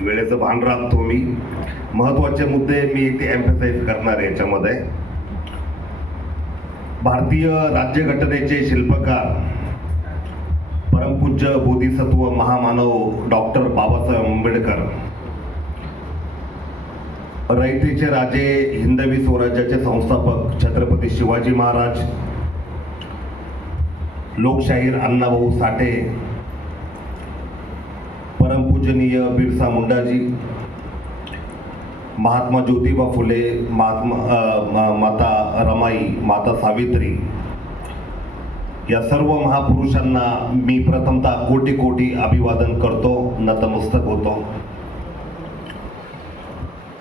वेळेचं भान राखतो मी. महत्वाचे मुद्दे मी इथे एम्फसाइज करणार आहे. याच्यामध्ये भारतीय राज्यघटनेचे शिल्पकार परमपूज्य बोधिसत्व महामानव डॉक्टर बाबासाहेब आंबेडकर, रयतेचे राजे, हिंदवी स्वराज्याचे संस्थापक छत्रपती शिवाजी महाराज, लोकशाहीर अण्णाभाऊ साठे, परमपूजनीय बिरसा मुंडाजी, महात्मा ज्योतिबा फुले, माता रमाई, माता सावित्री, या सर्व महापुरुषांना मी प्रथमतः कोटी कोटी अभिवादन करतो, नतमस्तक होतो.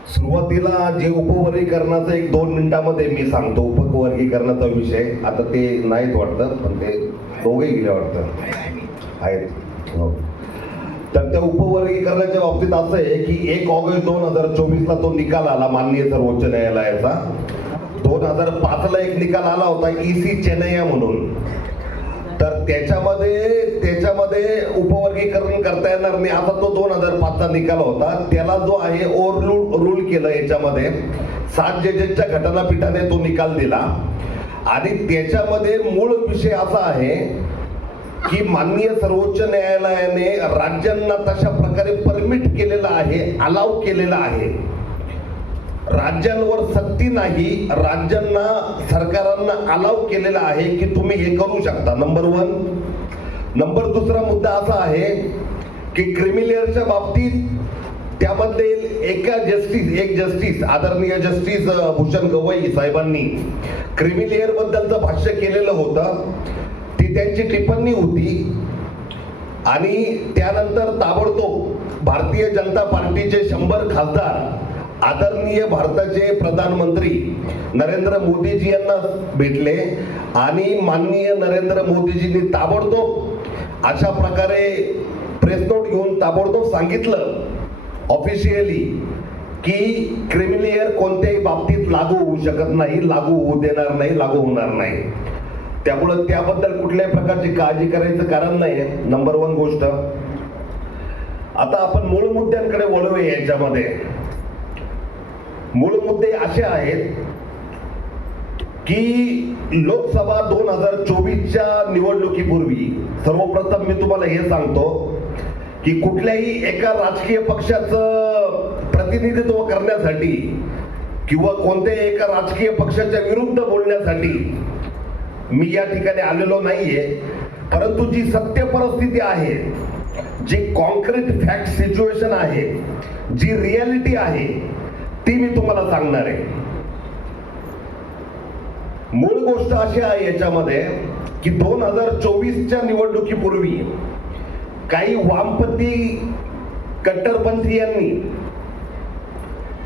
सुरुवातीला जे उपवर्गीकरणाचं 1-2 मिनिटांमध्ये मी सांगतो. उपवर्गीकरणाचा विषय आता ते नाहीत वाटतं, पण ते दोघे गेले वाटतं आहेत. हो. तर त्या उपवर्गीकरणाच्या बाबतीत असं आहे की 1 ऑगस्ट 2024ला तो निकाल आला माननीय सर्वोच्च न्यायालयाचा. 2005ला एक निकाल आला होता EC चेन्नैया म्हणून. तर त्याच्यामध्ये उपवर्गीकरण करता येणार नाही असा तो 2005चा निकाल होता. त्याला जो आहे रूल केलं. याच्यामध्ये 7 जजेसच्या घटनापीठाने तो निकाल दिला आणि त्याच्यामध्ये मूळ विषय असा आहे की माननीय सर्वोच्च न्यायालयाने राज्यांना तशा प्रकारे परमिट केलेला आहे, अलाव केलेला आहे. राज्यांवर सक्ती नाही, राज्यांना, सरकारांना अलाव केलेला आहे की तुम्ही हे करू शकता. नंबर 1. नंबर 2 मुद्दा असा आहे की क्रिमिलेअरच्या बाबतीत त्यामध्ये एक जस्टिस आदरणीय जस्टिस भूषण गवई साहेबांनी क्रिमिलेअर बद्दलचं भाष्य केलेलं होतं. ती त्यांची टिप्पणी होती आणि त्यानंतर ताबडतोब भारतीय जनता पार्टीचे 100 खासदार आदरणीय भारताचे प्रधानमंत्री नरेंद्र मोदीजी यांना भेटले आणि माननीय नरेंद्र मोदीजींनी ताबडतोब अशा प्रकारे प्रेस नोट घेऊन ताबडतोब सांगितलं ऑफिशियली की क्रिमिलेअर कोणत्याही बाबतीत लागू होऊ शकत नाही, लागू होऊ देणार नाही, लागू होणार नाही. त्यामुळे त्याबद्दल कुठल्याही प्रकारची काळजी करायचं कारण नाही. नंबर 1 गोष्ट. आता आपण मूळ मुद्द्यांकडे वळूया. याच्यामध्ये मूळ मुद्दे असे आहेत की लोकसभा 2024च्या निवडणुकीपूर्वी सर्वप्रथम मी तुम्हाला हे सांगतो की कुठल्याही एका राजकीय पक्षाचं प्रतिनिधित्व करण्यासाठी किंवा कोणत्याही एका राजकीय पक्षाच्या विरुद्ध बोलण्यासाठी मी या ठिकाणी आलेलो नाहीये. परंतु जी सत्य परिस्थिती आहे, जी कॉन्क्रीट फॅक्ट सिच्युएशन आहे, जी रियालिटी आहे ती मी तुम्हाला सांगणार आहे. मूळ गोष्ट अशी आहे याच्यामध्ये की 2024च्या निवडणुकीपूर्वी काही वामपंथी कट्टरपंथीयांनी,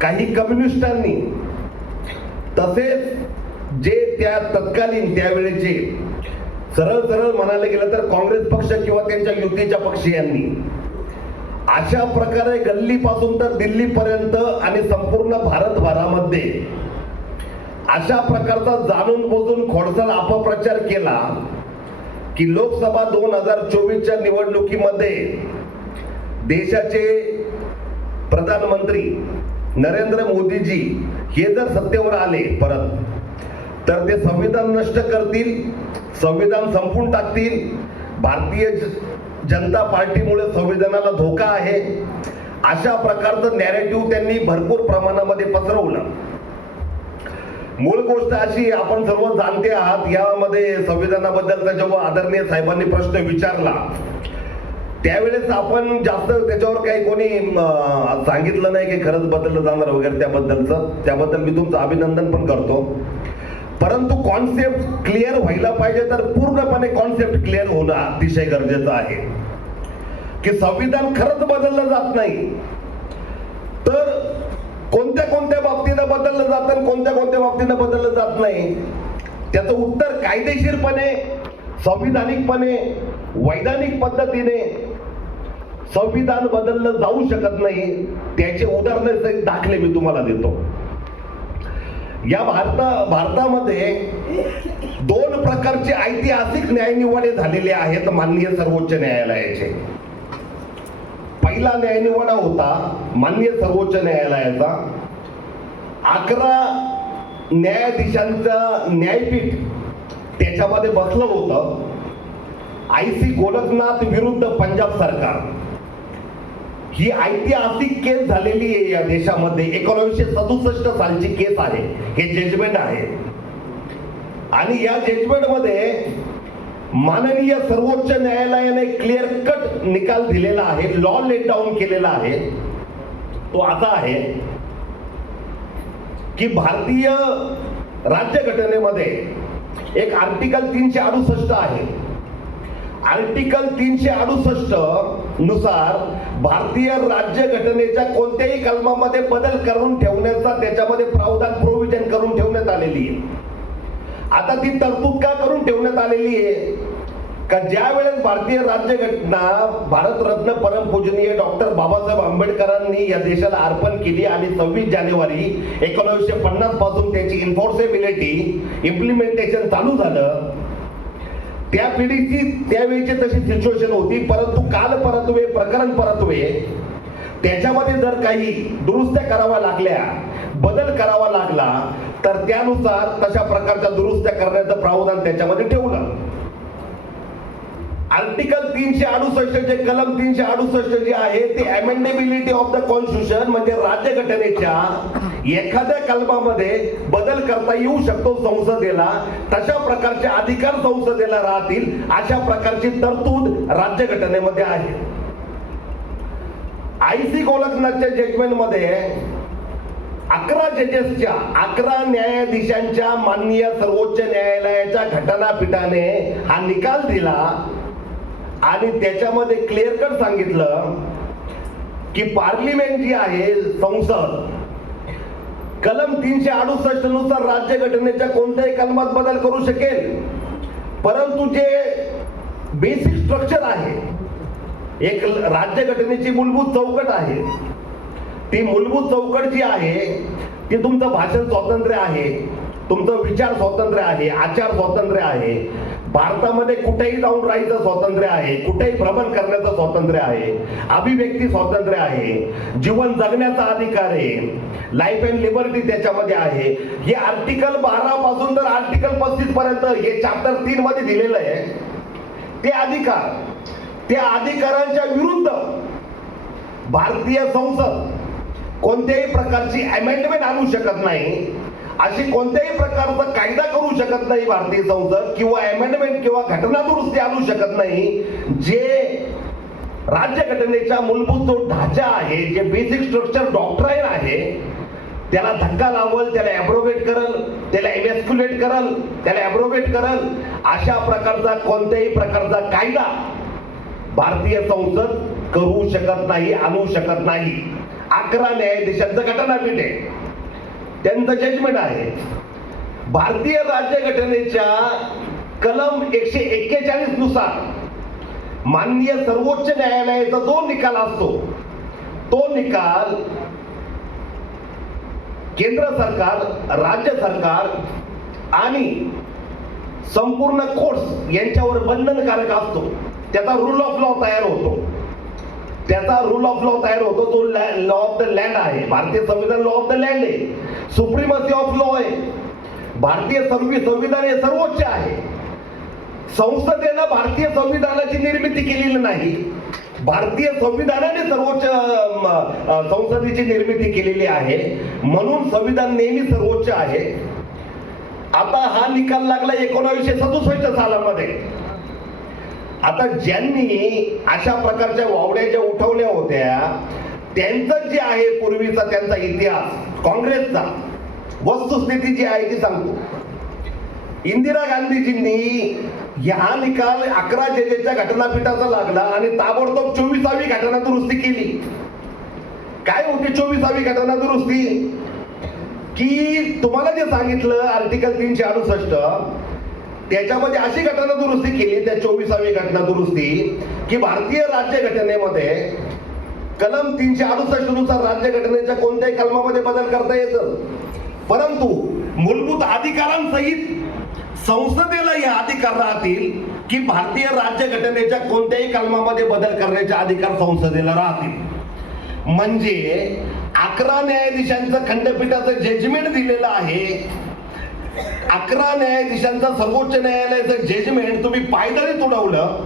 काही कम्युनिस्टांनी, तसेच जे त्या तत्कालीन त्यावेळेचे सरळ म्हणायला गेलं तर काँग्रेस पक्ष किंवा त्यांच्या युतीच्या पक्षीयांनी अशा प्रकारे गल्लीपासून तर दिल्लीपर्यंत आणि संपूर्ण भारतभरामध्ये अशा प्रकारचा जाणून बुजून खोडसाळ अपप्रचार केला की लोकसभा 2024च्या निवडणुकीमध्ये देशाचे प्रधानमंत्री नरेंद्र मोदीजी हे जर सत्तेवर आले परत, तर ते संविधान नष्ट करतील, संविधान संपवून टाकतील. भारतीय जनता पार्टीमुळे संविधानाला धोका आहे, अशा प्रकारचं नॅरेटिव्ह त्यांनी भरपूर प्रमाणामध्ये पसरवलं. मूळ गोष्ट अशी, आपण सर्व जाणते आहात, यामध्ये संविधानाबद्दलचा जेव्हा आदरणीय साहेबांनी प्रश्न विचारला त्यावेळेस आपण जास्त त्याच्यावर काही कोणी सांगितलं नाही की खरंच बदललं जाणार वगैरे त्याबद्दल मी तुमचं अभिनंदन पण करतो. परंतु कॉन्सेप्ट क्लिअर व्हायला पाहिजे, तर पूर्णपणे कॉन्सेप्ट क्लिअर होणं अतिशय गरजेचं आहे की संविधान खरंच बदललं जात नाही तर कोणत्या बाबतीनं बदललं जातं आणि कोणत्या बाबतीनं बदललं जात नाही. त्याचं उत्तर कायदेशीरपणे, संविधानिकपणे, वैधानिक पद्धतीने संविधान बदललं जाऊ शकत नाही. त्याचे उदाहरण दाखले मी तुम्हाला देतो. या भारतामध्ये 2 प्रकारचे ऐतिहासिक न्यायनिवाडे झालेले आहेत माननीय सर्वोच्च न्यायालयाचे. पहिला न्यायनिवाडा होता माननीय सर्वोच्च न्यायालयाचा. 11 न्यायाधीशांचा न्यायपीठ त्याच्यामध्ये बसलं होतं. IC गोलकनाथ विरुद्ध पंजाब सरकार ही ऐतिहासिक केस झालेली आहे या देशामध्ये. 1967 सालची केस आहे. हे जजमेंट आहे आणि या जजमेंट मध्ये माननीय सर्वोच्च न्यायालयाने क्लिअर कट निकाल दिलेला आहे, लॉ लेट डाऊन केलेला आहे. तो असा आहे की भारतीय राज्यघटनेमध्ये एक आर्टिकल 368 आहे. आर्टिकल 368 नुसार भारतीय राज्यघटनेच्या कोणत्याही कलमामध्ये बदल करून ठेवण्याचा त्याच्यामध्ये प्रावधान प्रोव्हिजन करून ठेवण्यात आलेली आहे. आता ती तरतूद का करून ठेवण्यात आलेली आहे का ज्या वेळेस भारतीय राज्यघटना भारतरत्न परमपूजनीय डॉक्टर बाबासाहेब आंबेडकरांनी या देशाला अर्पण केली आणि 26 जानेवारी 1950 पासून त्याची इन्फोर्सेबिलिटी इम्प्लिमेंटेशन चालू झालं. त्या पिढीची त्यावेळीची तशी सिच्युएशन होती. परंतु काल परत्वे प्रकरण परत्वे त्याच्यामध्ये जर काही दुरुस्त्या कराव्या लागल्या, बदल करावा लागला तर त्यानुसार तशा प्रकारच्या दुरुस्त्या करण्याचं प्रावधान त्याच्यामध्ये ठेवलं. आर्टिकल 368 जे कलम 368 जे आहे ते अमेंडेबिलिटी ऑफ द कॉन्स्टिट्यूशन म्हणजे राज्यघटनेच्या एखाद्या कलमामध्ये बदल करता येऊ शकतो संसदेला. तशा प्रकारचे अधिकार संसदेला राहतील अशा प्रकारची तरतूद राज्यघटनेमध्ये आहे. IC गोलकनाथच्या जजमेंट मध्ये 11 जजेसच्या 11 न्यायाधीशांच्या माननीय सर्वोच्च न्यायालयाच्या घटनापीठाने हा निकाल दिला आणि त्याच्यामध्ये क्लिअर कट सांगितलं की पार्लिमेंट जी आहे संसद कलम 368 नुसार राज्यघटनेच्या कोणत्याही कलमात बदल करू शकेल. परंतु जे बेसिक स्ट्रक्चर आहे, एक राज्यघटनेची मूलभूत चौकट आहे, ती मूलभूत चौकट जी आहे ती तुमचं भाषण स्वातंत्र्य आहे, तुमचं विचार स्वातंत्र्य आहे, आचार स्वातंत्र्य आहे, भारतामध्ये कुठेही जाऊन राहायचं स्वातंत्र्य आहे, कुठेही भ्रमण करण्याचं स्वातंत्र्य आहे, अभिव्यक्ती स्वातंत्र्य आहे, जीवन जगण्याचा अधिकार आहे, लाईफ अँड लिबर्टी त्याच्यामध्ये आहे. हे आर्टिकल 12 पासून तर आर्टिकल 35 पर्यंत हे चॅप्टर 3 मध्ये दिलेलं आहे. ते अधिकार, त्या अधिकारांच्या विरुद्ध भारतीय संसद कोणत्याही प्रकारची अमेंडमेंट आणू शकत नाही, अशी कोणत्याही प्रकारचा कायदा करू शकत नाही भारतीय संसद, किंवा अमेंडमेंट किंवा घटना दुरुस्ती आणू शकत नाही जे राज्यघटनेच्या मूलभूत जो ढाचा आहे, जे बेसिक स्ट्रक्चर डॉक्ट्राईन आहे त्याला धक्का लावल, त्याला ॲब्रोगेट करल, त्याला इमॅस्क्युलेट करल, त्याला ॲब्रोगेट करल, अशा प्रकारचा कोणत्याही प्रकारचा कायदा भारतीय संसद करू शकत नाही, आणू शकत नाही. 11 न्यायाधीशांचं घटनापीठ आहे, त्यांचं जजमेंट आहे. भारतीय राज्यघटनेच्या कलम 141 नुसार माननीय सर्वोच्च न्यायालयाचा जो निकाल असतो तो निकाल केंद्र सरकार, राज्य सरकार आणि संपूर्ण कोर्ट्स यांच्यावर बंधनकारक असतो. त्याचा रूल ऑफ लॉ तयार होतो. त्याचा रूल ऑफ लॉ तयार होतो तो लॉ ऑफ द लँड आहे. भारतीय संविधान लॉ ऑफ द लँड आहे, सुप्रीमसी ऑफ लॉ आहे. भारतीय संविधान हे सर्वोच्च आहे. संसदेनं भारतीय संविधानाची निर्मिती केलेली नाही, भारतीय संविधानाने सर्वोच्च संसदेची निर्मिती केलेली आहे. म्हणून संविधान नेहमी सर्वोच्च आहे. आता हा निकाल लागला 1967 सालामध्ये. आता ज्यांनी अशा प्रकारच्या वावड्या ज्या उठवल्या होत्या त्यांचं जे आहे पूर्वीचा त्यांचा इतिहास काँग्रेसचा, वस्तुस्थिती जी आहे ती सांगतो. इंदिरा गांधीजींनी हा निकाल 11 जजेसच्या घटनापीठाचा लागला आणि ताबडतोब 24वी घटना दुरुस्ती केली. काय होती 24वी घटना दुरुस्ती? की तुम्हाला जे सांगितलं आर्टिकल 368 त्याच्यामध्ये अशी घटना दुरुस्ती केली, त्या 24वी घटना दुरुस्ती, की भारतीय राज्यघटनेमध्ये कलम 368 नुसार राज्यघटनेच्या कोणत्याही कलमामध्ये बदल करता येतं, परंतु मूलभूत अधिकारांसहित संसदेला हे अधिकार राहतील की भारतीय राज्यघटनेच्या कोणत्याही कलमामध्ये बदल करण्याचे अधिकार संसदेला राहतील. म्हणजे 11 न्यायाधीशांचं खंडपीठाचं जजमेंट दिलेलं आहे. 11 न्यायाधीशांचं सर्वोच्च न्यायालयाचं जजमेंट तुम्ही पायदळी तुडवलं.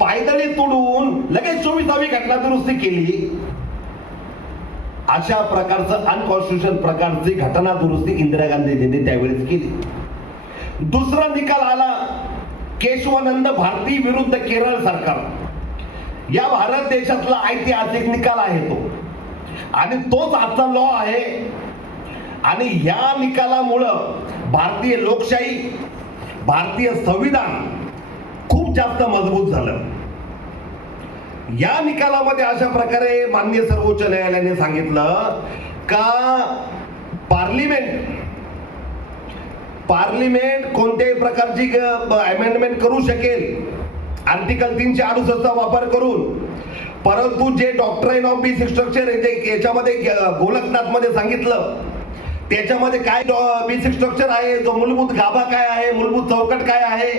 पायदळी तुडवून लगेच 24वी घटना दुरुस्ती केली. अशा प्रकारचं अनकॉन्स्टिट्यूशन प्रकारची घटना दुरुस्ती इंदिरा गांधीजींनी त्यावेळेस केली. दुसरा निकाल आला केशवानंद भारती विरुद्ध केरळ सरकार. या भारत देशातला ऐतिहासिक निकाल आहे तो, आणि तोच आजचा लॉ आहे. आणि या निकालामुळं भारतीय लोकशाही, भारतीय संविधान खूप जास्त मजबूत झालं. या निकालामध्ये अशा प्रकारे माननीय सर्वोच्च न्यायालयाने सांगितलं का पार्लिमेंट कोणत्याही प्रकारची अमेंडमेंट करू शकेल आर्टिकल 368 चा वापर करून. परंतु जे डॉक्ट्राईन ऑफ बेसिक स्ट्रक्चर याच्यामध्ये गोलकनाथ मध्ये सांगितलं, त्याच्यामध्ये काय बेसिक स्ट्रक्चर आहे, जो मूलभूत गाभा काय आहे, मूलभूत चौकट काय आहे,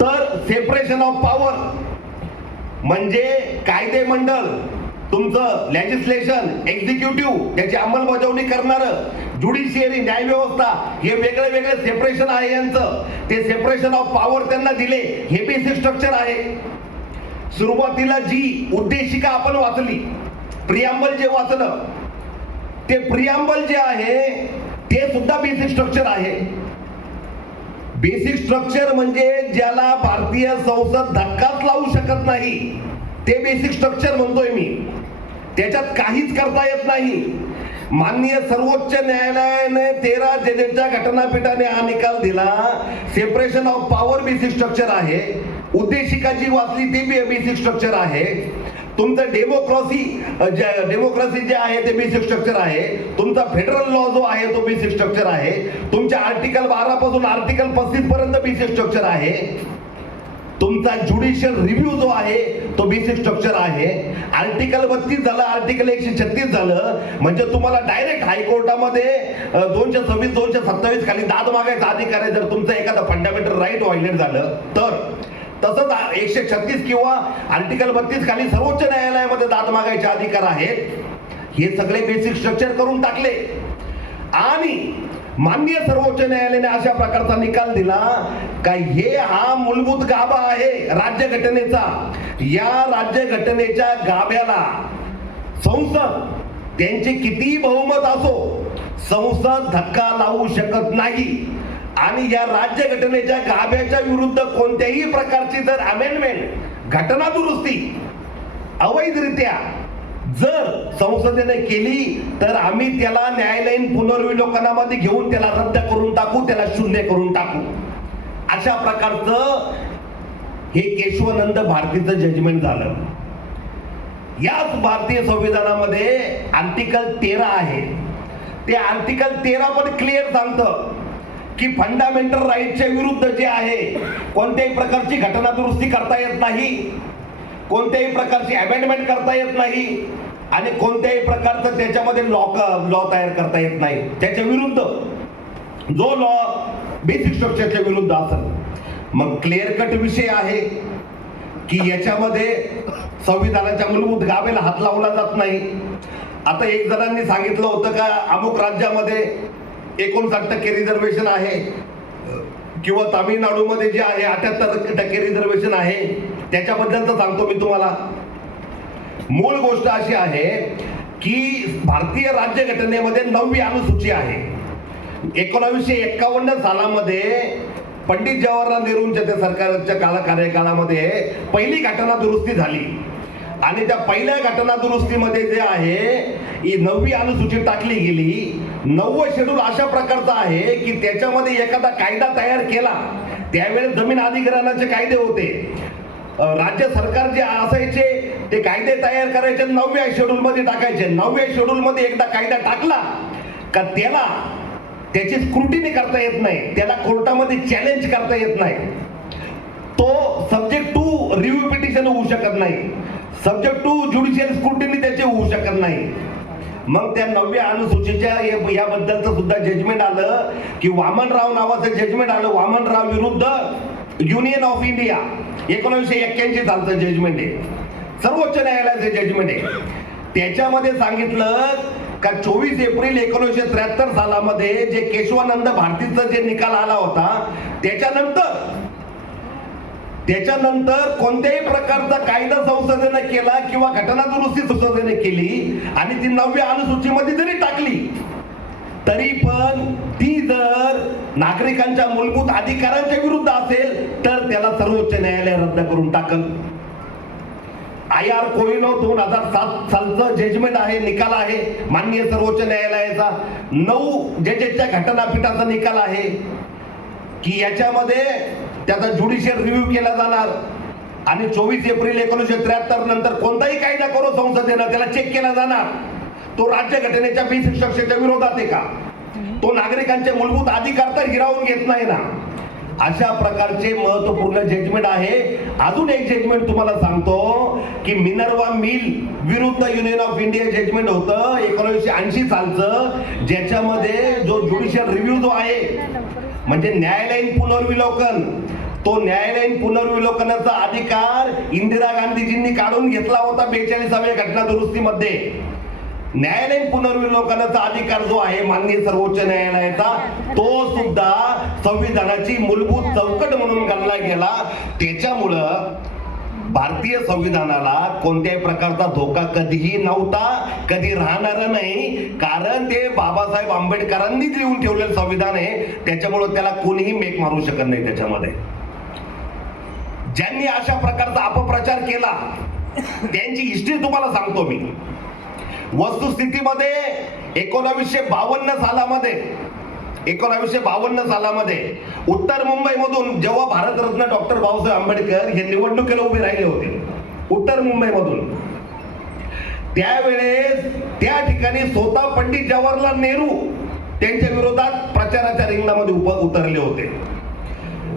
तर सेपरेशन ऑफ पॉवर म्हणजे कायदे मंडळ, तुमचं लेजिस्लेशन, एक्झिक्युटिव्ह त्याची अंमलबजावणी करणारं, ज्युडिशियरी न्यायव्यवस्था, हे वेगळे वेगळे सेपरेशन आहे यांचं. ते सेपरेशन ऑफ पॉवर त्यांना दिले, हे बेसिक स्ट्रक्चर आहे. सुरुवातीला जी उद्देशिका आपण वाचली, प्रियांबल जे वाचलं, ते प्रियांबल जे आहे ते सुद्धा बेसिक स्ट्रक्चर आहे. बेसिक स्ट्रक्चर म्हणजे ज्याला भारतीय संसद धक्काच लावू शकत नाही, ते बेसिक स्ट्रक्चर म्हणतोय मी. त्याच्यात काहीच करता येत नाही. माननीय सर्वोच्च न्यायालयाने 13 जजेसच्या घटनापीठाने हा निकाल दिला. Separation of power basic structure आहे. उद्देशिका जी वाचली ते बेसिक स्ट्रक्चर आहे. तुमचं डेमोक्रेसी जे आहे ते बेसिक स्ट्रक्चर आहे. तुमचा फेडरल लॉ जो आहे तो बेसिक स्ट्रक्चर आहे. तुमच्या आर्टिकल 12 पासून आर्टिकल 35 पर्यंत बेसिक स्ट्रक्चर आहे. तुमचा ज्युडिशियल रिव्ह्यू जो आहे तो बेसिक स्ट्रक्चर आहे. आर्टिकल 32 झालं, आर्टिकल 136 झालं, म्हणजे तुम्हाला डायरेक्ट हायकोर्टामध्ये 226 227 खाली दाद मागायचा अधिकार आहे जर तुमचं एखादा फंडामेंटल राईट व्हायलेट झालं तर. तसंच 136 किंवा आर्टिकल 32 खाली सर्वोच्च न्यायालयामध्ये दाद मागायचे अधिकार आहेत. हे सगळे बेसिक स्ट्रक्चर करून टाकले. आणि माननीय सर्वोच्च न्यायालयाने अशा प्रकारचा निकाल दिला का हे हा मूलभूत गाभा आहे राज्यघटनेचा. या राज्यघटनेच्या गाभ्याला संसद, त्यांचे कितीही बहुमत असो, संसद धक्का लावू शकत नाही. आणि या राज्यघटनेच्या गाभ्याच्या विरुद्ध कोणत्याही प्रकारची जर अमेंडमेंट, घटना दुरुस्ती अवैधरित्या जर संसदेने केली तर आम्ही त्याला न्यायालयीन पुनर्विलोकनामध्ये घेऊन त्याला रद्द करून टाकू, त्याला शून्य करून टाकू. अशा प्रकारचं हे केशवानंद भारतीचं जजमेंट झालं. याच भारतीय संविधानामध्ये आर्टिकल 13 आहे. ते आर्टिकल 13 पण क्लिअर सांगतं की फंडामेंटल राईटच्या विरुद्ध जे आहे कोणत्याही प्रकारची घटना दुरुस्ती करता येत नाही, कोणत्याही प्रकारची अमेंडमेंट करता येत नाही, आणि कोणत्याही प्रकारचं त्याच्यामध्ये लॉ तयार करता येत नाही. त्याच्या विरुद्ध जो लॉ बेसिक स्ट्रक्चरच्या विरुद्ध असेल. मग क्लिअर कट विषय आहे की याच्यामध्ये संविधानाच्या मूलभूत गाभेला हात लावला जात नाही. आता एक जणांनी सांगितलं होतं का अमुक राज्यामध्ये 59% रिझर्वेशन आहे, किंवा तामिळनाडूमध्ये जे आहे 78% रिझर्वेशन आहे. त्याच्याबद्दलच सांगतो मी तुम्हाला. मूळ गोष्ट अशी आहे की भारतीय राज्यघटनेमध्ये 9वी अनुसूची आहे. 1951 सालामध्ये पंडित जवाहरलाल नेहरूंच्या त्या सरकारच्या कार्यकाळामध्ये पहिली घटना दुरुस्ती झाली. आणि त्या पहिल्या घटना दुरुस्तीमध्ये जे आहे ही 9वी अनुसूची टाकली गेली. 9वं शेड्यूल अशा प्रकारचा आहे की त्याच्यामध्ये एखादा कायदा तयार केला, त्यावेळेस जमीन अधिग्रहणाचे कायदे होते. राज्य सरकार जे असायचे ते कायदे तयार करायचे, 9व्या शेड्यूल मध्ये टाकायचे. 9व्या शेड्यूल मध्ये एकदा कायदा टाकला का त्याला त्याची स्क्रुटिनी करता येत नाही, त्याला कोर्टामध्ये चॅलेंज करता येत नाही. तो सब्जेक्ट टू रिव्ह्यू पिटिशन होऊ शकत नाही, सब्जेक्ट टू ज्युडिशियल स्क्रुटिनी त्याचे होऊ शकत नाही. मग त्या 9व्या अनुसूचीच्या याबद्दलचं सुद्धा जजमेंट आलं की वामनराव नावाचं जजमेंट आलं. वामनराव विरुद्ध युनियन ऑफ इंडिया 1981 सालचं जजमेंट आहे, सर्वोच्च न्यायालयाचं जजमेंट आहे. त्याच्यामध्ये सांगितलं का 24 एप्रिल 1973 सालामध्ये जे केशवानंद भारतीचा जे निकाल आला होता त्याच्यानंतर कोणत्याही प्रकारचा कायदा संसदेने केला किंवा घटना दुरुस्ती संसदेने केली आणि ती 9व्या अनुसूचीमध्ये जरी टाकली तरी पण ती जर नागरिकांच्या मूलभूत अधिकारांच्या विरुद्ध असेल तर त्याला सर्वोच्च न्यायालय रद्द करून टाकल. IR कोहिनो 2007 सालचं जजमेंट आहे, निकाल आहे माननीय सर्वोच्च न्यायालयाचा. 9 जजेसच्या घटनापीठाचा निकाल आहे की याच्यामध्ये त्याचा ज्युडिशियल रिव्ह्यू केला जाणार आणि 24 एप्रिल 1973 नंतर कोणताही कायदा करू संसदेनं त्याला चेक केला जाणार. तो राज्यघटनेच्या बेसिक स्ट्रक्चरच्या विरोधात आहे का, तो नागरिकांचे मूलभूत अधिकार तर हिरावून घेत नाही ना. अशा प्रकारचे महत्वपूर्ण जजमेंट आहे. अजून एक जजमेंट तुम्हाला सांगतो की मिनर्वा मिल विरुद्ध युनियन ऑफ इंडिया जजमेंट होतं 1980 सालचं, ज्याच्यामध्ये जो ज्युडिशियल रिव्ह्यू जो आहे म्हणजे न्यायालयीन पुनर्विलोकन, तो न्यायालयीन पुनर्विलोकनाचा अधिकार इंदिरा गांधीजींनी काढून घेतला होता 42व्या घटना दुरुस्तीमध्ये. न्यायालयीन पुनर्विलोकनाचा अधिकार जो आहे माननीय सर्वोच्च न्यायालयाचा, तो सुद्धा संविधानाची मूलभूत चौकट म्हणून गणला गेला. त्याच्यामुळं भारतीय संविधानाला कोणत्याही प्रकारचा धोका कधीही नव्हता, कधी राहणार नाही, कारण ते बाबासाहेब आंबेडकरांनी लिहून ठेवलेलं संविधान आहे. त्याच्यामुळे त्याला कोणीही मेक मारू शकत नाही. त्याच्यामध्ये ज्यांनी अशा प्रकारचा अपप्रचार केला त्यांची हिस्ट्री तुम्हाला सांगतो मी. वस्तुस्थितीमध्ये 1952 सालामध्ये उत्तर मुंबईमधून जेव्हा भारतरत्न डॉक्टर बाबासाहेब आंबेडकर हे निवडणुकीला उभे राहिले होते उत्तर मुंबईमधून, त्यावेळेस त्या ठिकाणी स्वतः पंडित जवाहरलाल नेहरू त्यांच्या विरोधात प्रचाराच्या रिंगणामध्ये उतरले होते.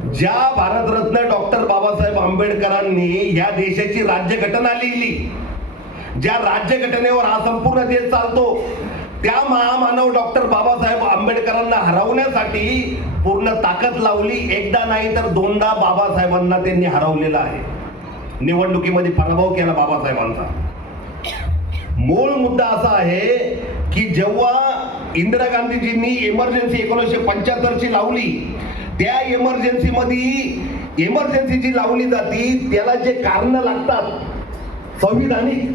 ज्या भारतरत्न डॉक्टर बाबासाहेब आंबेडकरांनी या देशाची राज्यघटना लिहिली, ज्या राज्यघटनेवर हा संपूर्ण देश चालतो, त्या महामानव डॉक्टर बाबासाहेब आंबेडकरांना हरवण्यासाठी पूर्ण ताकद लावली. एकदा नाही तर 2दा बाबासाहेबांना त्यांनी हरवलेलं आहे. निवडणुकीमध्ये पराभव केला बाबासाहेबांचा. मूळ मुद्दा असा आहे की जेव्हा इंदिरा गांधीजींनी इमर्जन्सी 1975 लावली, त्या इमर्जन्सी जी लावली जाती त्याला जे कारण लागतात संविधानिक,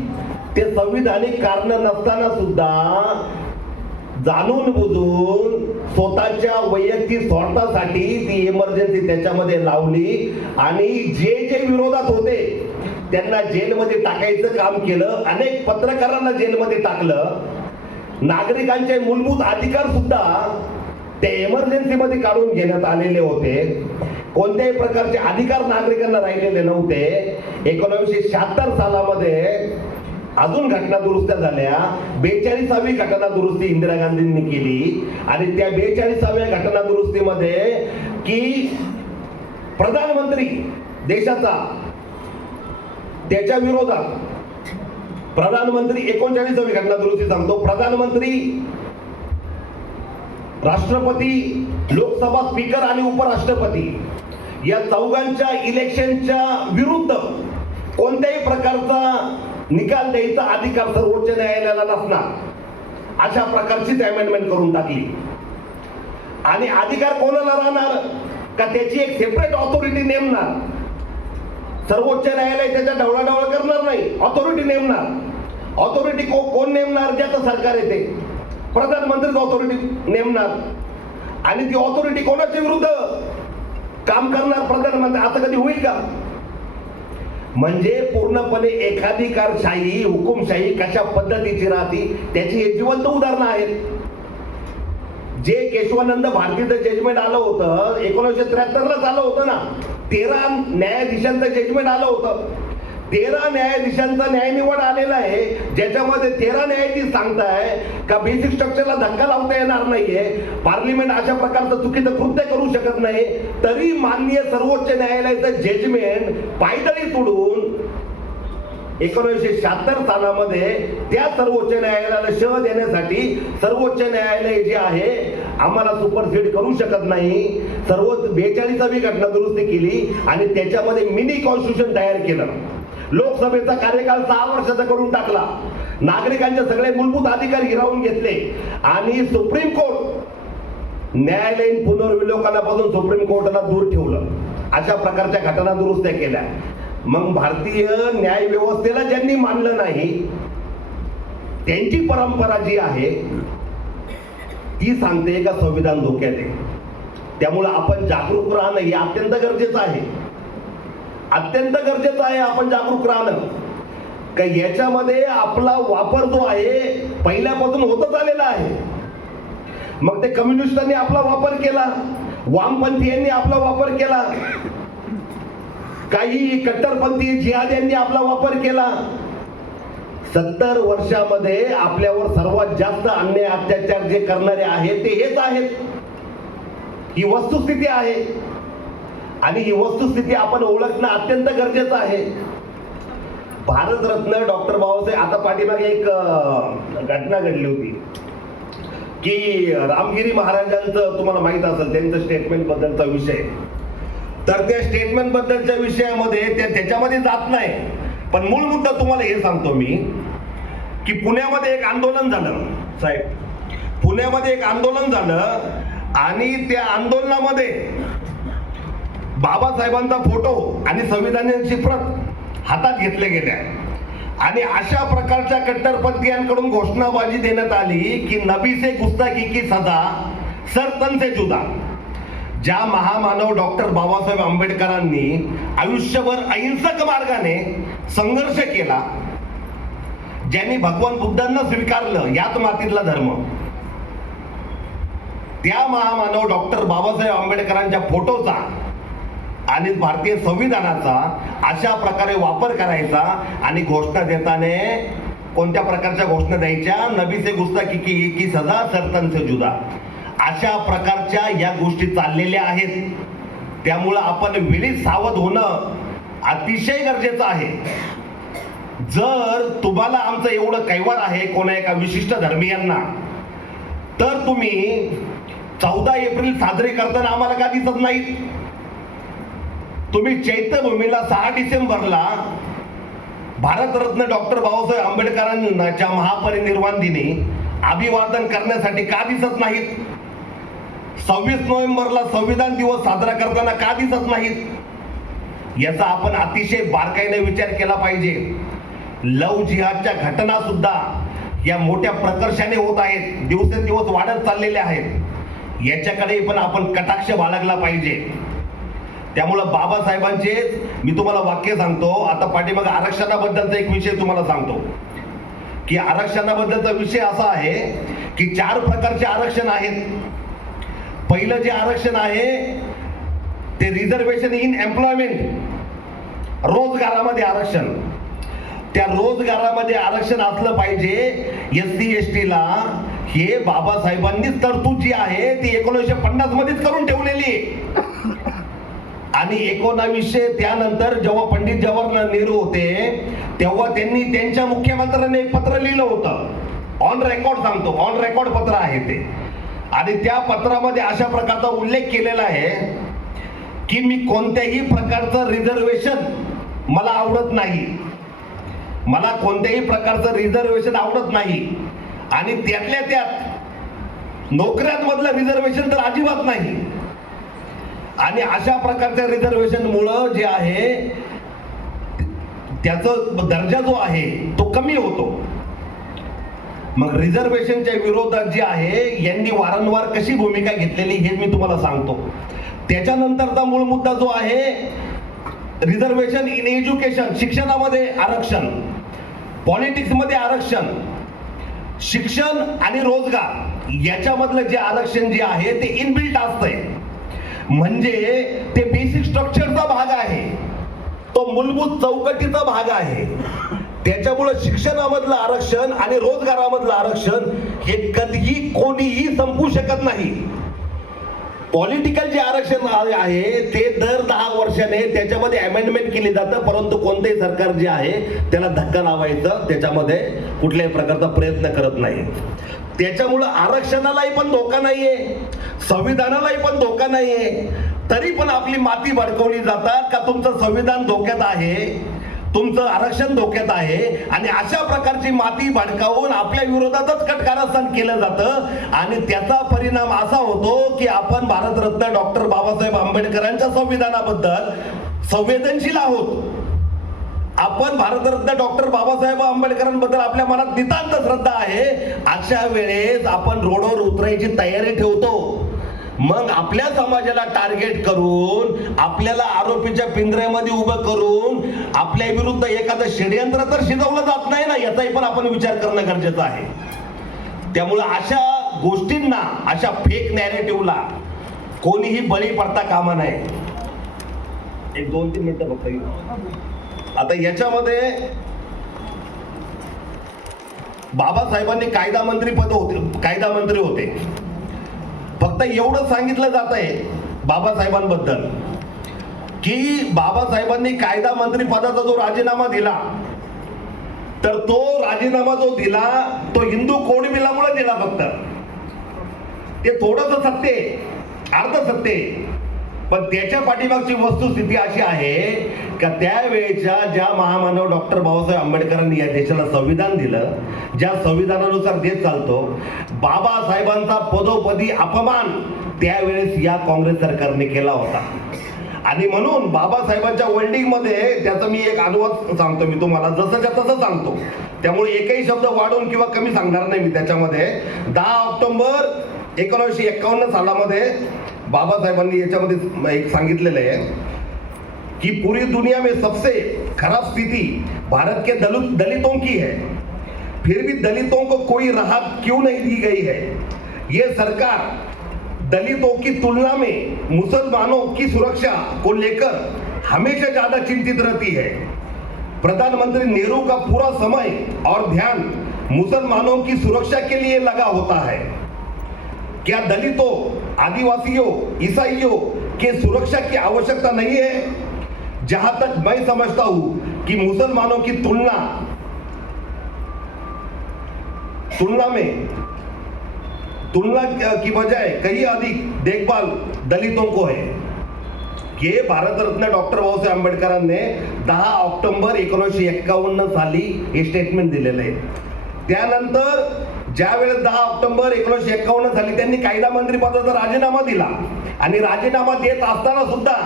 ते संविधानिक कारण नसताना सुद्धा जाणून बुजून स्वतःच्या वैयक्तिक स्वार्थासाठी ती इमर्जन्सी त्याच्यामध्ये लावली आणि जे विरोधात होते त्यांना जेलमध्ये टाकायचं काम केलं. अनेक पत्रकारांना जेलमध्ये टाकलं. नागरिकांचे मूलभूत अधिकार सुद्धा त्या इमर्जन्सी मध्ये काढून घेण्यात आलेले होते. कोणत्याही प्रकारचे अधिकार नागरिकांना राहिलेले नव्हते. 1976 सालामध्ये अजून घटना दुरुस्त्या झाल्या. 42वी घटना दुरुस्ती इंदिरा गांधींनी केली आणि त्या 42व्या घटना दुरुस्तीमध्ये की प्रधानमंत्री देशाचा त्याच्या विरोधात प्रधानमंत्री 39वी घटना दुरुस्ती सांगतो, प्रधानमंत्री, राष्ट्रपती, लोकसभा स्पीकर आणि उपराष्ट्रपती या चौघांच्या इलेक्शनच्या विरुद्ध कोणत्याही प्रकारचा निकाल द्यायचा अधिकार सर्वोच्च न्यायालयाला नसणार, अशा प्रकारचीच अमेंडमेंट करून टाकली. आणि अधिकार कोणाला राहणार का त्याची एक सेपरेट ऑथॉरिटी नेमणार. सर्वोच्च न्यायालय त्याच्या ढवळाढवळ करणार नाही, ऑथॉरिटी नेमणार. ऑथॉरिटी कोण नेमणार? ज्याचं सरकार येते, प्रधानमंत्रीच ऑथॉरिटी नेमणार. आणि ती ऑथॉरिटी कोणाच्या विरुद्ध काम करणार? प्रधानमंत्री. असं कधी होईल का? म्हणजे पूर्णपणे एकाधिकारशाही, हुकुमशाही कशा पद्धतीची राहते त्याची हे जिवंत उदाहरणं आहेत. जे केशवानंद भारतीचं जजमेंट आलं होतं 1973 आलं होतं ना, 13 न्यायाधीशांचं जजमेंट आलं होतं. 13 न्यायाधीशांचा न्यायनिवाड आलेला आहे, ज्याच्यामध्ये 13 न्यायाधीश सांगताय का बेसिक स्ट्रक्चरला धक्का लावता येणार नाहीये, पार्लिमेंट अशा प्रकारचं चुकीचं कृत्य करू शकत नाही. तरी माननीय सर्वोच्च न्यायालयाचं जजमेंट पायदळी तोडून 1976 सालामध्ये त्या सर्वोच्च न्यायालयाला शह देण्यासाठी सर्वोच्च न्यायालय जे आहे आम्हाला सुपरसीड करू शकत नाही. 42वी घटना दुरुस्ती केली आणि त्याच्यामध्ये मिनी कॉन्स्टिट्यूशन तयार केलं. लोकसभेचा कार्यकाल 6 वर्षाचा करून टाकला. नागरिकांचे सगळे मूलभूत अधिकार हिरावून घेतले आणि सुप्रीम कोर्ट न्यायालयीन पुनर्विलोकनापासून सुप्रीम कोर्टाला दूर ठेवलं. अशा प्रकारच्या घटना दुरुस्त्या केल्या. मग भारतीय न्याय व्यवस्थेला ज्यांनी मानलं नाही त्यांची परंपरा जी आहे ती सांगते का संविधान धोक्यात आहे. त्यामुळे आपण जागरूक राहणं हे अत्यंत गरजेचं आहे. अत्यंत गरजेचं आहे आपण जागरूक राहणं. का याच्यामध्ये आपला वापर जो आहे पहिल्यापासून होतच आलेला आहे. मग ते कम्युनिस्टांनी आपला वापर केला, वामपंथीयांनी आपला वापर केला, काही कट्टरपंथी जिहाद्यांनी आपला वापर केला. 70 वर्षामध्ये आपल्यावर सर्वात जास्त अन्याय अत्याचार जे करणारे आहेत ते हेच आहेत. ही वस्तुस्थिती आहे आणि ही वस्तुस्थिती आपण ओळखणं अत्यंत गरजेचं आहे. भारतरत्न डॉक्टर बाबासाहेब, आता पाठीमागे एक घटना घडली होती की रामगिरी महाराजांचं तुम्हाला माहित असेल त्यांचं स्टेटमेंट बद्दलचा विषय. तर त्या स्टेटमेंट बद्दलच्या विषयामध्ये त्याच्यामध्ये जात नाही, पण मूळ मुद्दा तुम्हाला हे सांगतो मी की पुण्यामध्ये एक आंदोलन झालं साहेब. पुण्यामध्ये एक आंदोलन झालं आणि त्या आंदोलनामध्ये बाबासाहेबांचा फोटो आणि संविधानाची प्रत हातात घेतल्या गेल्या आणि अशा प्रकारच्या कट्टरपंथीयांकडून घोषणाबाजी देण्यात आली की नबी से गुस्ताखी की सजा सर तन से जुदा. ज्या महामानव डॉक्टर बाबासाहेब आंबेडकरांनी आयुष्यभर अहिंसक मार्गाने संघर्ष केला, ज्यांनी भगवान बुद्धांना स्वीकारलं याच मातीतला धर्म, त्या महामानव डॉक्टर बाबासाहेब आंबेडकरांच्या फोटोचा आणि भारतीय संविधानाचा अशा प्रकारे वापर करायचा आणि घोषणा देताना कोणत्या प्रकारच्या घोषणा द्यायच्या, नबी से गुस्ताखी की सजा सर तन से जुदा. अशा प्रकारच्या या गोष्टी चाललेल्या आहेत. त्यामुळं आपण वेळीच सावध होणं अतिशय गरजेचं आहे. जर तुम्हाला आमचं एवढं कैवार आहे कोणा एका विशिष्ट धर्मीयांना, तर तुम्ही 14 एप्रिल साजरे करताना आम्हाला का दिसत नाहीत? तुम्ही चैत्यभूमीला 6 डिसेंबरला भारतरत्न डॉक्टर बाबासाहेब आंबेडकरांच्या महापरिनिर्वाण दिनी अभिवादन करण्यासाठी का दिसत नाहीत? 26 नोव्हेंबरला संविधान दिवस साजरा करताना का दिसत नाहीत? याचा आपण अतिशय बारकाईने विचार केला पाहिजे. लव जिहादच्या घटना सुद्धा या मोठ्या प्रकर्षाने होत आहेत, दिवसेंदिवस वाढत चाललेल्या आहेत. याच्याकडे पण आपण कटाक्ष बाळगला पाहिजे. त्यामुळं बाबासाहेबांचे मी तुम्हाला वाक्य सांगतो. आता पाठीमागे आरक्षणाबद्दलचा एक विषय तुम्हाला सांगतो की आरक्षणाबद्दलचा विषय असा आहे की 4 प्रकारचे आरक्षण आहेत. पहिलं जे आरक्षण आहे ते रिझर्वेशन इन एम्प्लॉयमेंट, रोजगारामध्ये आरक्षण. त्या रोजगारामध्ये आरक्षण असलं पाहिजे. SC ST ला हे बाबासाहेबांनीच तरतूद जी आहे ती 1950 मध्येच करून ठेवलेली आहे. आणि 1900 त्यानंतर जेव्हा पंडित जवाहरलाल नेहरू होते तेव्हा त्यांनी त्यांच्या मुख्यमंत्र्यांनी एक पत्र लिहिलं होतं. ऑन रेकॉर्ड सांगतो, ऑन रेकॉर्ड पत्र आहे ते. आणि त्या पत्रामध्ये अशा प्रकारचा उल्लेख केलेला आहे की मी कोणत्याही प्रकारचं रिझर्वेशन मला आवडत नाही, मला कोणत्याही प्रकारचं रिझर्वेशन आवडत नाही. आणि त्यातल्या त्यात नोकऱ्यांमधलं रिझर्वेशन तर अजिबात नाही. आणि अशा प्रकारच्या रिझर्वेशन मुळे जे आहे त्याचा दर्जा जो आहे तो कमी होतो. मग रिझर्वेशनच्या विरोधात जे आहे यांनी वारंवार कशी भूमिका घेतलेली हे मी तुम्हाला सांगतो. त्याच्यानंतरचा मूळ मुद्दा जो आहे रिझर्वेशन इन एज्युकेशन, शिक्षणामध्ये आरक्षण, पॉलिटिक्स मध्ये आरक्षण, शिक्षण आणि रोजगार याच्यामधलं जे आरक्षण जे आहे ते इनबिल्ट असतंय. म्हणजे ते बेसिक स्ट्रक्चरचा भाग आहे, तो मूलभूत चौकटीचा भाग आहे. त्याच्यामुळे शिक्षणामधलं आरक्षण आणि रोजगारामधलं आरक्षण हे कधीही कोणीही संपू शकत नाही. पॉलिटिकल जे आरक्षण आहे ते दर 10 वर्षाने त्याच्यामध्ये अमेंडमेंट केली जातं, परंतु कोणतेही सरकार जे आहे त्याला धक्का लावायचं त्याच्यामध्ये कुठल्याही प्रकारचा प्रयत्न करत नाही. त्याच्यामुळं आरक्षणालाही पण धोका नाहीये, संविधानालाही पण धोका नाहीये, तरी पण आपली माती भडकवली जातात का तुमचं संविधान धोक्यात आहे, तुमचं आरक्षण धोक्यात आहे, आणि अशा प्रकारची माती भडकावून आपल्या विरोधातच कटकारस्थान केलं जातं. आणि त्याचा परिणाम असा होतो की आपण भारतरत्न डॉक्टर बाबासाहेब आंबेडकरांच्या संविधानाबद्दल संवेदनशील आहोत. आपण भारतरत्न डॉक्टर बाबासाहेब आंबेडकरांबद्दल आपल्या मनात नितांत श्रद्धा आहे. अशा वेळेस आपण रोडवर उतरायची तयारी ठेवतो. मग आपल्या समाजाला टार्गेट करून आपल्याला आरोपीच्या पिंजऱ्यामध्ये उभं करून आपल्या विरुद्ध एखादं षडयंत्र तर शिजवलं जात नाही ना, याचाही पण आपण विचार करणं गरजेचं आहे. त्यामुळं अशा गोष्टींना, अशा फेक नॅरेटिव्हला कोणीही बळी पडता कामा नये. 1-2-3 मिनिटं फक्त. आता याच्यामध्ये बाबासाहेबांनी कायदा मंत्री होते. फक्त एवढं सांगितलं जात आहे बाबासाहेबांबद्दल की बाबासाहेबांनी कायदा मंत्री पदाचा जो राजीनामा दिला, तर तो राजीनामा जो दिला तो हिंदू कोड बिलामुळे दिला. फक्त ते थोडंसं सत्य आहे, अर्ध सत्य आहे, पण त्याच्या पाठीमागची वस्तुस्थिती अशी आहे का त्यावेळेच्या ज्या महामानव डॉक्टर बाबासाहेब आंबेडकरांनी या देशाला संविधान दिलं, ज्या संविधानानुसार देश चालतो, बाबासाहेबांचा पदोपदी अपमान त्यावेळेस या काँग्रेस सरकारने केला होता. आणि म्हणून बाबासाहेबांच्या वर्ल्डिंग मध्ये त्याचा मी एक अनुवाद सांगतो, मी तुम्हाला जसंच्या तसं सांगतो, त्यामुळे एकही शब्द वाढवून किंवा कमी सांगणार नाही मी. त्याच्यामध्ये 10 ऑक्टोबर 1951 सालामध्ये बाबासाहेबांनी याच्यामध्ये एक सांगितलेलं आहे कि पूरी दुनिया में सबसे खराब स्थिति भारत के दलितों की है, फिर भी दलितों को कोई राहत क्यों नहीं दी गई है. ये सरकार दलितों की तुलना में मुसलमानों की सुरक्षा को लेकर हमेशा ज्यादा चिंतित रहती है. प्रधानमंत्री नेहरू का पूरा समय और ध्यान मुसलमानों की सुरक्षा के लिए लगा होता है. क्या दलितों, आदिवासियों, ईसाइयों के सुरक्षा की आवश्यकता नहीं है? जहां तक मैं समझता हूं कि मुसलमानों की तुलना की बजाय कहीं अधिक देखभाल दलितों को है. हे भारत रत्न डॉक्टर बाबासाहेब आंबेडकरांनी 10 ऑक्टोबर 1951 साली हे स्टेटमेंट दिलेलं आहे. त्यानंतर ज्या वेळेस 10 ऑक्टोबर 1951 साली त्यांनी कायदा मंत्री पदाचा राजीनामा दिला, आणि राजीनामा देत असताना सुद्धा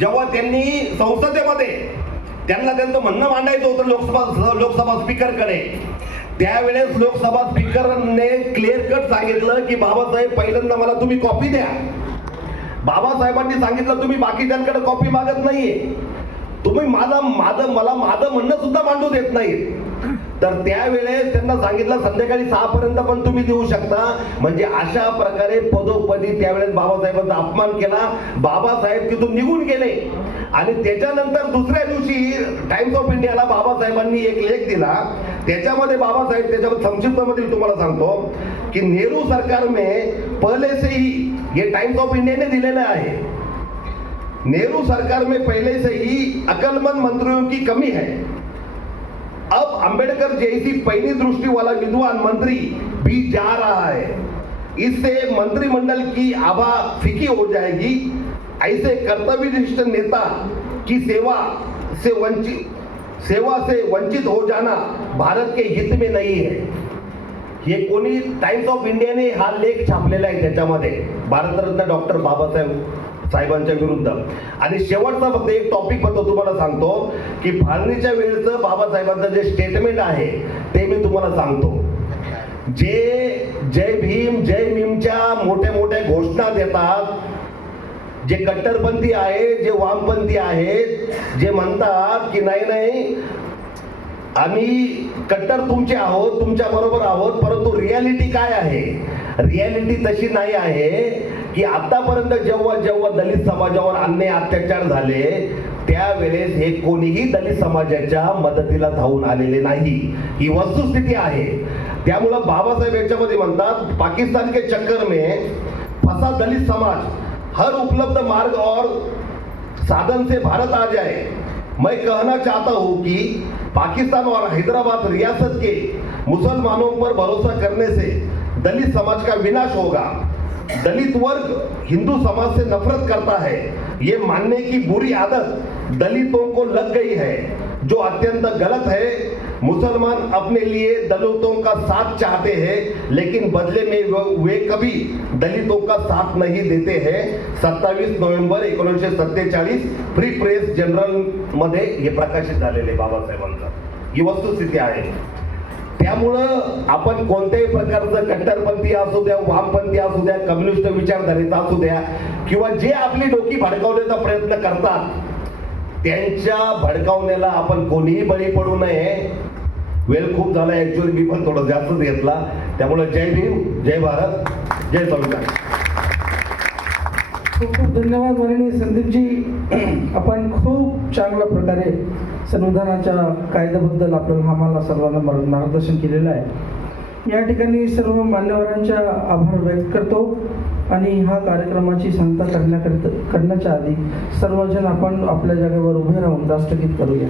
जेव्हा त्यांनी संसदेमध्ये त्यांना त्यांचं म्हणणं मांडायचं होतं लोकसभा स्पीकरकडे, त्यावेळेस लोकसभा स्पीकरने क्लिअर कट सांगितलं की बाबासाहेब, पहिल्यांदा मला तुम्ही कॉपी द्या. बाबासाहेबांनी सांगितलं तुम्ही बाकीच्यांकडे कॉपी मागत नाहीये, तुम्ही मला माझं म्हणणं सुद्धा मांडू देत नाही. तर त्यावेळेस त्यांना सांगितलं संध्याकाळी 6 पर्यंत पण तुम्ही देऊ शकता. म्हणजे अशा प्रकारे पदोपदी त्यावेळेस बाबासाहेबांचा अपमान केला. बाबासाहेब तिथून निघून गेले. आणि त्याच्यानंतर दुसऱ्या दिवशी टाइम्स ऑफ इंडियाला बाबासाहेबांनी एक लेख दिला. त्याच्यामध्ये बाबासाहेब त्याच्यामध्ये संक्षिप्तमध्ये तुम्हाला सांगतो की नेहरू सरकार में पहले से ही, ये टाइम्स ऑफ इंडिया ने दिलेलं आहे, नेहरू सरकार में पहले से ही अक्लमंद मंत्रियों की कमी है. अब अंबेडकर जैसी पैनी दृष्टि वाला विद्वान मंत्री भी जा रहा है. इससे मंत्रिमंडल की आभा फीकी हो जाएगी. ऐसे कर्तव्यनिष्ठ नेता की सेवा से वंचित हो जाना भारत के हित में नहीं है. हे कोणी टाइम्स ऑफ इंडियाने हा लेख छापलेला आहे त्याच्यामध्ये भारतरत्न डॉक्टर बाबासाहेब साहेबांच्या विरुद्ध. आणि शेवटचा फक्त एक टॉपिक फक्त तुम्हाला सांगतो की फाळणीच्या वेळेचं बाबासाहेबांचं जे स्टेटमेंट आहे ते मी तुम्हाला सांगतो. जे जय भीम जय भीमच्या मोठ्या घोषणा देतात, जे कट्टरपंथी आहे, जे वामपंथी आहेत, जे म्हणतात की नाही आम्ही कट्टर तुमचे आहोत, तुमच्या बरोबर आहोत, परंतु रियालिटी काय आहे? रियालिटी तशी नाही आहे की आतापर्यंत जेव्हा दलित समाजावर अन्याय अत्याचार झाले त्यावेळेस हे कोणीही दलित समाजाच्या मदतीला धावून आलेले नाही. ही वस्तुस्थिती आहे. त्यामुळे बाबासाहेब याच्यामध्ये म्हणतात पाकिस्तान के चक्कर में फंसा दलित समाज हर उपलब्ध मार्ग और साधन से भारत आ जाए। मैं कहना चाहता हूं कि पाकिस्तान और हैदराबाद रियासत के मुसलमानों पर भरोसा करने से दलित समाज का विनाश होगा। दलित वर्ग हिंदू समाज से नफरत करता है, ये मानने की बुरी आदत दलितों को लग गई है, जो अत्यंत गलत है। मुसलमान अपने लिए दलितों का साथ चाहते हैं, लेकिन बदले में वे कभी दलितों का साथ नहीं देते हैं। 27 नोव्हेंबर 1947 फ्री प्रेस जनरल मध्ये हे प्रकाशित झालेले बाबासाहेबांचं, ही वस्तुस्थिती आहे। त्यामुळं आपण कोणत्याही प्रकारचं कट्टरपंथी असू द्या, वामपंथी असू द्या, कम्युनिस्ट विचारधारेचा असू द्या, किंवा जे आपली डोकी भडकावण्याचा प्रयत्न करतात, त्यांच्या भडकावण्याला आपण कोणीही बळी पडू नये। वेळ खूप झाला, ऍक्च्युअली मी पण थोडं जास्तच घेतला, त्यामुळे जय भीम, जय भारत, जय संविधान। खूप खूप धन्यवाद माननीय संदीपजी, आपण खूप चांगल्या प्रकारे संविधानाच्या कायद्याबद्दल आपल्याला आम्हाला सर्वांना मार्गदर्शन केलेलं आहे। या ठिकाणी सर्व मान्यवरांच्या आभार व्यक्त करतो आणि हा कार्यक्रमाची सांगता करण्याच्या आधी सर्वजण आपण आपल्या जागेवर उभे राहून राष्ट्रगीत करूया।